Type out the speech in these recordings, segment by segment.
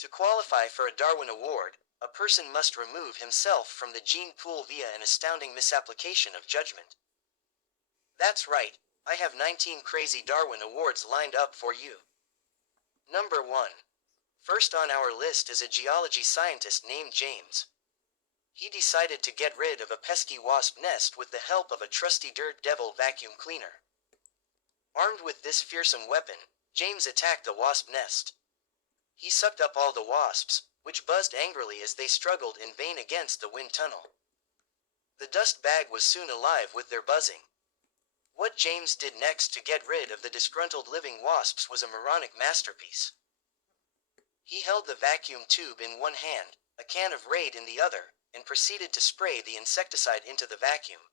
To qualify for a Darwin Award, a person must remove himself from the gene pool via an astounding misapplication of judgment. That's right, I have 19 crazy Darwin Awards lined up for you. Number 1. First on our list is a geology scientist named James. He decided to get rid of a pesky wasp nest with the help of a trusty dirt devil vacuum cleaner. Armed with this fearsome weapon, James attacked the wasp nest. He sucked up all the wasps, which buzzed angrily as they struggled in vain against the wind tunnel. The dust bag was soon alive with their buzzing. What James did next to get rid of the disgruntled living wasps was a moronic masterpiece. He held the vacuum tube in one hand, a can of Raid in the other, and proceeded to spray the insecticide into the vacuum.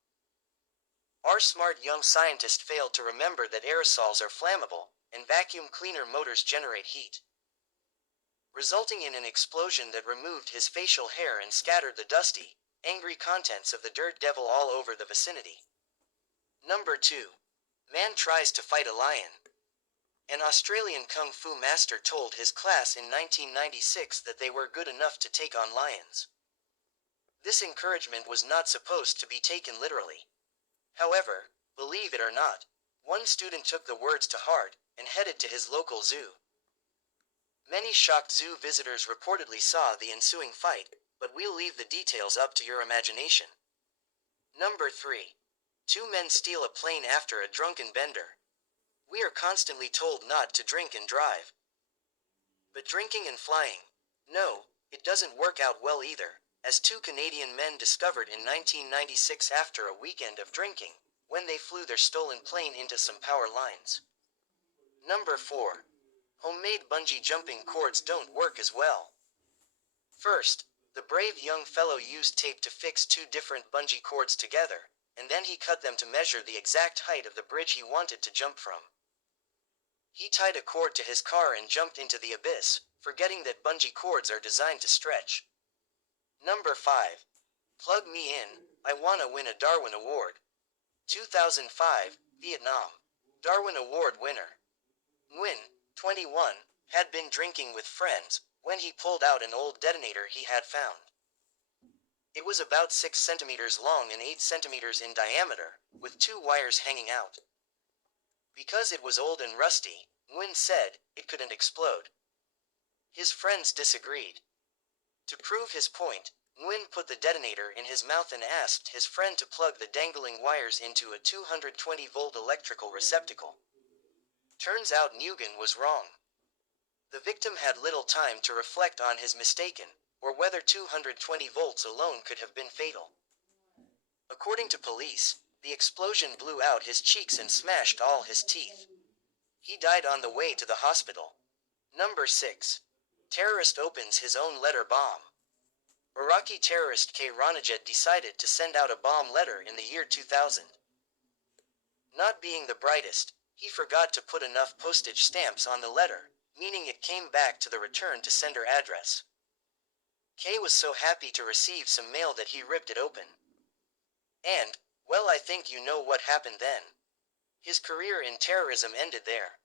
Our smart young scientist failed to remember that aerosols are flammable, and vacuum cleaner motors generate heat, resulting in an explosion that removed his facial hair and scattered the dusty, angry contents of the dirt devil all over the vicinity. Number 2. Man tries to fight a lion. An Australian kung fu master told his class in 1996 that they were good enough to take on lions. This encouragement was not supposed to be taken literally. However, believe it or not, one student took the words to heart and headed to his local zoo. Many shocked zoo visitors reportedly saw the ensuing fight, but we'll leave the details up to your imagination. Number 3. Two men steal a plane after a drunken bender. We are constantly told not to drink and drive. But drinking and flying, no, it doesn't work out well either, as two Canadian men discovered in 1996 after a weekend of drinking, when they flew their stolen plane into some power lines. Number 4. Homemade bungee jumping cords don't work as well. First, the brave young fellow used tape to fix two different bungee cords together, and then he cut them to measure the exact height of the bridge he wanted to jump from. He tied a cord to his car and jumped into the abyss, forgetting that bungee cords are designed to stretch. Number 5. Plug me in, I wanna win a Darwin Award. 2005, Vietnam. Darwin Award winner. Nguyen, 21, had been drinking with friends when he pulled out an old detonator he had found. It was about 6 centimeters long and 8 centimeters in diameter, with two wires hanging out. Because it was old and rusty, Nguyen said it couldn't explode. His friends disagreed. To prove his point, Nguyen put the detonator in his mouth and asked his friend to plug the dangling wires into a 220-volt electrical receptacle. Turns out Nguyen was wrong. The victim had little time to reflect on his mistaken, or whether 220 volts alone could have been fatal. According to police, the explosion blew out his cheeks and smashed all his teeth. He died on the way to the hospital. Number 6. Terrorist opens his own letter bomb. Iraqi terrorist K. Ranajit decided to send out a bomb letter in the year 2000. Not being the brightest, he forgot to put enough postage stamps on the letter, meaning it came back to the return to sender address. K was so happy to receive some mail that he ripped it open. And, well, I think you know what happened then. His career in terrorism ended there.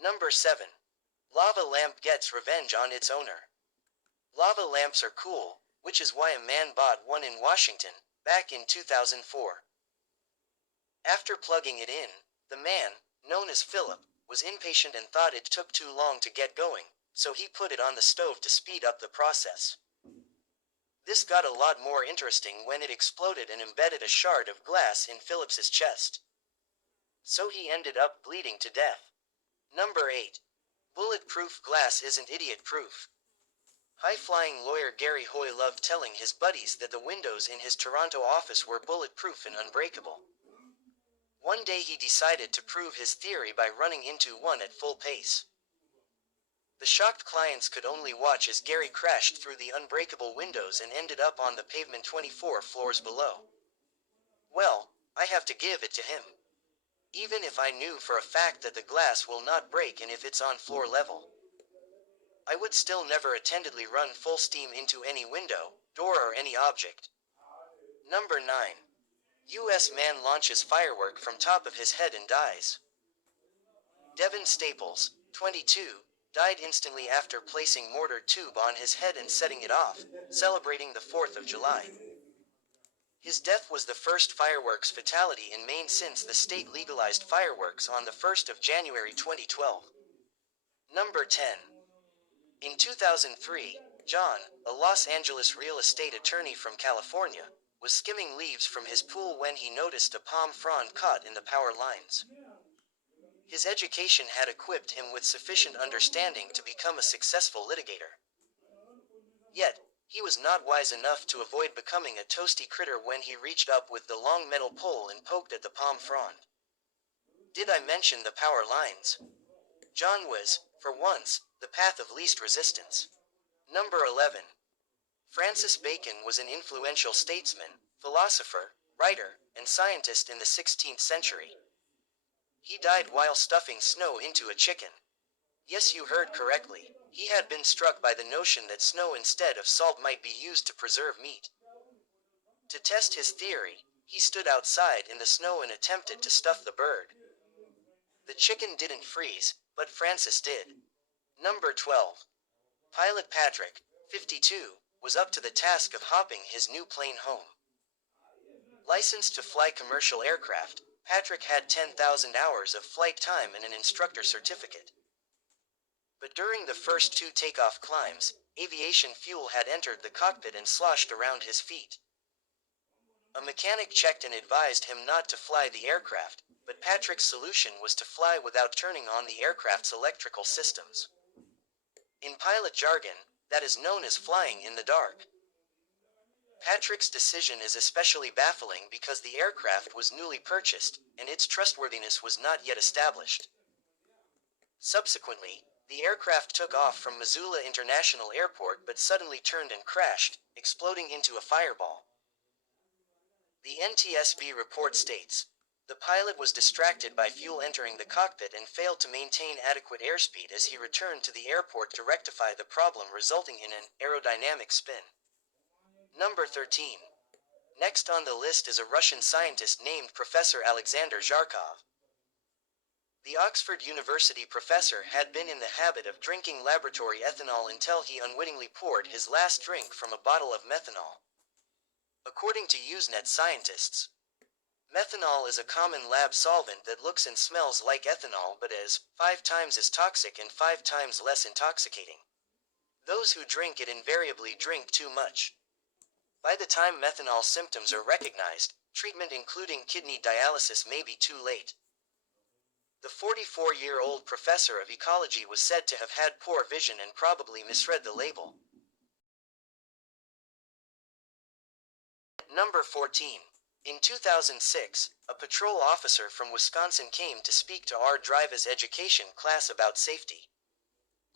Number 7. Lava lamp gets revenge on its owner. Lava lamps are cool, which is why a man bought one in Washington, back in 2004. After plugging it in, the man, known as Philip, was impatient and thought it took too long to get going, so he put it on the stove to speed up the process. This got a lot more interesting when it exploded and embedded a shard of glass in Phillips's chest. So he ended up bleeding to death. Number 8. Bulletproof glass isn't idiot-proof. High-flying lawyer Gary Hoy loved telling his buddies that the windows in his Toronto office were bulletproof and unbreakable. One day he decided to prove his theory by running into one at full pace. The shocked clients could only watch as Gary crashed through the unbreakable windows and ended up on the pavement 24 floors below. Well, I have to give it to him. Even if I knew for a fact that the glass will not break and if it's on floor level, I would still never attemptedly run full steam into any window, door or any object. Number 9. U.S. man launches firework from top of his head and dies. Devin Staples, 22, died instantly after placing mortar tube on his head and setting it off, celebrating the 4th of July. His death was the first fireworks fatality in Maine since the state legalized fireworks on the 1st of January 2012. Number 10. In 2003, John, a Los Angeles real estate attorney from California, was skimming leaves from his pool when he noticed a palm frond caught in the power lines. His education had equipped him with sufficient understanding to become a successful litigator. Yet, he was not wise enough to avoid becoming a toasty critter when he reached up with the long metal pole and poked at the palm frond. Did I mention the power lines? John was, for once, the path of least resistance. Number 11. Francis Bacon was an influential statesman, philosopher, writer, and scientist in the 16th century. He died while stuffing snow into a chicken. Yes, you heard correctly. He had been struck by the notion that snow instead of salt might be used to preserve meat. To test his theory, he stood outside in the snow and attempted to stuff the bird. The chicken didn't freeze, but Francis did. Number 12. Pilot Patrick, 52, was up to the task of hopping his new plane home. Licensed to fly commercial aircraft, Patrick had 10,000 hours of flight time and an instructor certificate. But during the first 2 takeoff climbs, aviation fuel had entered the cockpit and sloshed around his feet. A mechanic checked and advised him not to fly the aircraft, but Patrick's solution was to fly without turning on the aircraft's electrical systems. In pilot jargon, that is known as flying in the dark. Patrick's decision is especially baffling because the aircraft was newly purchased, and its trustworthiness was not yet established. Subsequently, the aircraft took off from Missoula International Airport but suddenly turned and crashed, exploding into a fireball. The NTSB report states, the pilot was distracted by fuel entering the cockpit and failed to maintain adequate airspeed as he returned to the airport to rectify the problem, resulting in an aerodynamic spin. Number 13. Next on the list is a Russian scientist named Professor Alexander Zharkov. The Oxford University professor had been in the habit of drinking laboratory ethanol until he unwittingly poured his last drink from a bottle of methanol. According to Usenet scientists, methanol is a common lab solvent that looks and smells like ethanol but is 5 times as toxic and 5 times less intoxicating. Those who drink it invariably drink too much. By the time methanol symptoms are recognized, treatment including kidney dialysis may be too late. The 44-year-old professor of ecology was said to have had poor vision and probably misread the label. Number 14. In 2006, a patrol officer from Wisconsin came to speak to our driver's education class about safety.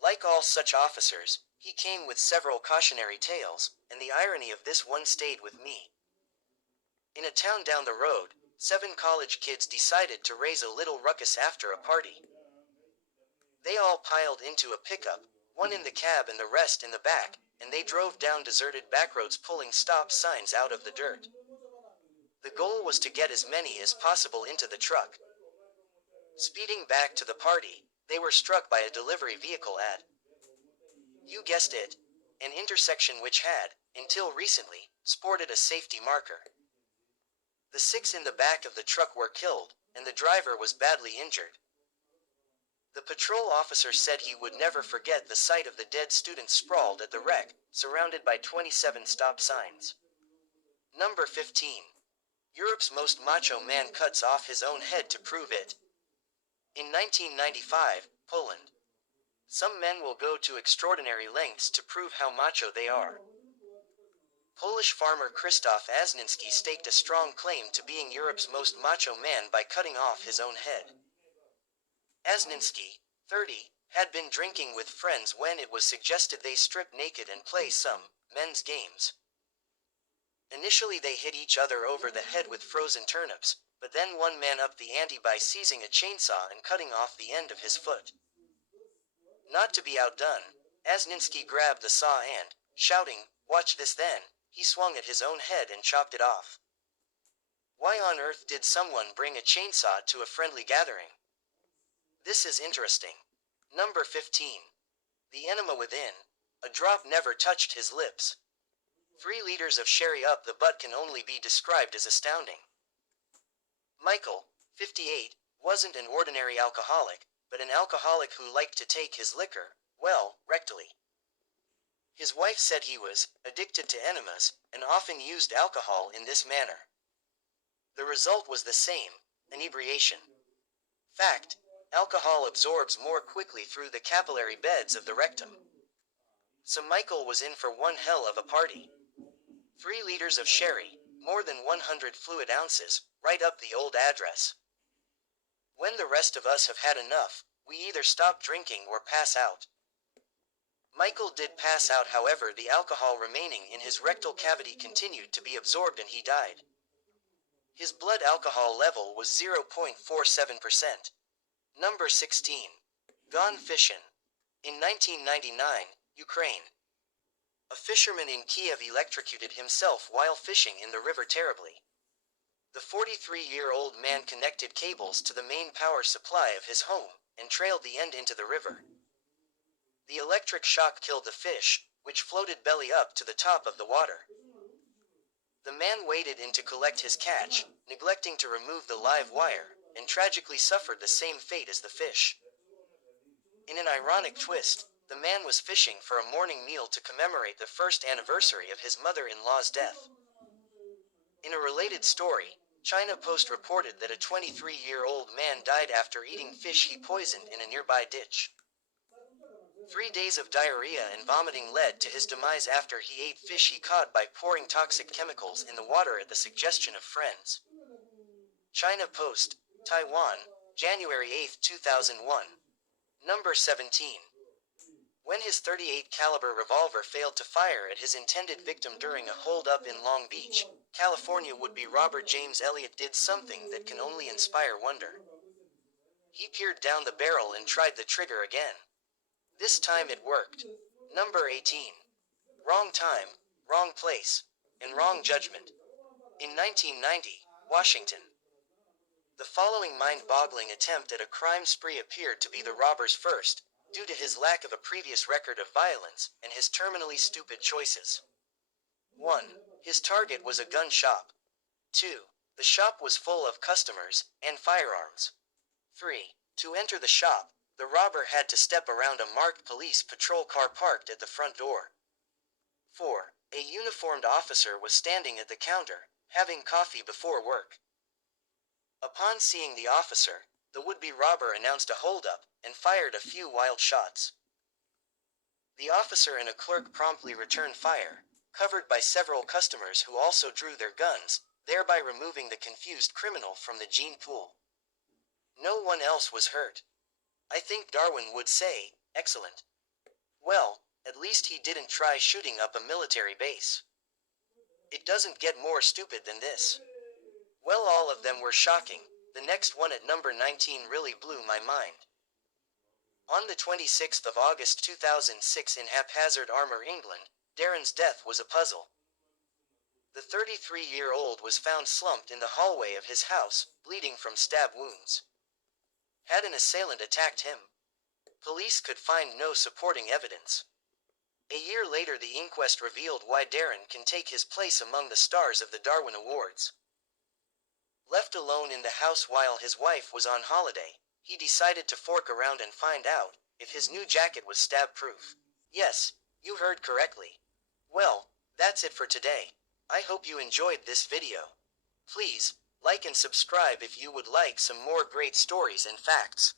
Like all such officers, he came with several cautionary tales, and the irony of this one stayed with me. In a town down the road, 7 college kids decided to raise a little ruckus after a party. They all piled into a pickup, one in the cab and the rest in the back, and they drove down deserted backroads pulling stop signs out of the dirt. The goal was to get as many as possible into the truck. Speeding back to the party, they were struck by a delivery vehicle at, you guessed it, an intersection which had, until recently, sported a safety marker. The 6 in the back of the truck were killed, and the driver was badly injured. The patrol officer said he would never forget the sight of the dead students sprawled at the wreck, surrounded by 27 stop signs. Number 15. Europe's most macho man cuts off his own head to prove it. In 1995, Poland. Some men will go to extraordinary lengths to prove how macho they are. Polish farmer Krzysztof Asninski staked a strong claim to being Europe's most macho man by cutting off his own head. Asninski, 30, had been drinking with friends when it was suggested they strip naked and play some men's games. Initially they hit each other over the head with frozen turnips, but then one man upped the ante by seizing a chainsaw and cutting off the end of his foot. Not to be outdone, Asninski grabbed the saw and, shouting, "Watch this then," he swung at his own head and chopped it off. Why on earth did someone bring a chainsaw to a friendly gathering? This is interesting. Number 15. The enema within. A drop never touched his lips. 3 liters of sherry up the butt can only be described as astounding. Michael, 58, wasn't an ordinary alcoholic, but an alcoholic who liked to take his liquor, well, rectally. His wife said he was addicted to enemas and often used alcohol in this manner. The result was the same, inebriation. Fact, alcohol absorbs more quickly through the capillary beds of the rectum. So Michael was in for one hell of a party. 3 liters of sherry, more than 100 fluid ounces, right up the old address. When the rest of us have had enough, we either stop drinking or pass out. Michael did pass out, however the alcohol remaining in his rectal cavity continued to be absorbed and he died. His blood alcohol level was 0.47%. Number 16. Gone fishing. In 1999, Ukraine. A fisherman in Kiev electrocuted himself while fishing in the river terribly. The 43-year-old man connected cables to the main power supply of his home and trailed the end into the river. The electric shock killed the fish, which floated belly up to the top of the water. The man waded in to collect his catch, neglecting to remove the live wire, and tragically suffered the same fate as the fish. In an ironic twist, the man was fishing for a morning meal to commemorate the first anniversary of his mother-in-law's death. In a related story, China Post reported that a 23-year-old man died after eating fish he poisoned in a nearby ditch. 3 days of diarrhea and vomiting led to his demise after he ate fish he caught by pouring toxic chemicals in the water at the suggestion of friends. China Post, Taiwan, January 8, 2001. Number 17. When his .38 caliber revolver failed to fire at his intended victim during a hold-up in Long Beach, California would-be robber James Elliott did something that can only inspire wonder. He peered down the barrel and tried the trigger again. This time it worked. Number 18. Wrong time, wrong place, and wrong judgment. In 1990, Washington. The following mind-boggling attempt at a crime spree appeared to be the robber's first, due to his lack of a previous record of violence and his terminally stupid choices. 1. His target was a gun shop. 2. The shop was full of customers and firearms. 3. To enter the shop, the robber had to step around a marked police patrol car parked at the front door. 4. A uniformed officer was standing at the counter, having coffee before work. Upon seeing the officer, the would-be robber announced a hold-up and fired a few wild shots. The officer and a clerk promptly returned fire, covered by several customers who also drew their guns, thereby removing the confused criminal from the gene pool. No one else was hurt. I think Darwin would say, excellent. Well, at least he didn't try shooting up a military base. It doesn't get more stupid than this. Well, all of them were shocking. The next one at number 19 really blew my mind. On the 26th of August 2006 in Haphazard Armour, England, Darren's death was a puzzle. The 33-year-old was found slumped in the hallway of his house, bleeding from stab wounds. Had an assailant attacked him? Police could find no supporting evidence. A year later the inquest revealed why Darren can take his place among the stars of the Darwin Awards. Left alone in the house while his wife was on holiday, he decided to fork around and find out if his new jacket was stab-proof. Yes, you heard correctly. Well, that's it for today. I hope you enjoyed this video. Please, like and subscribe if you would like some more great stories and facts.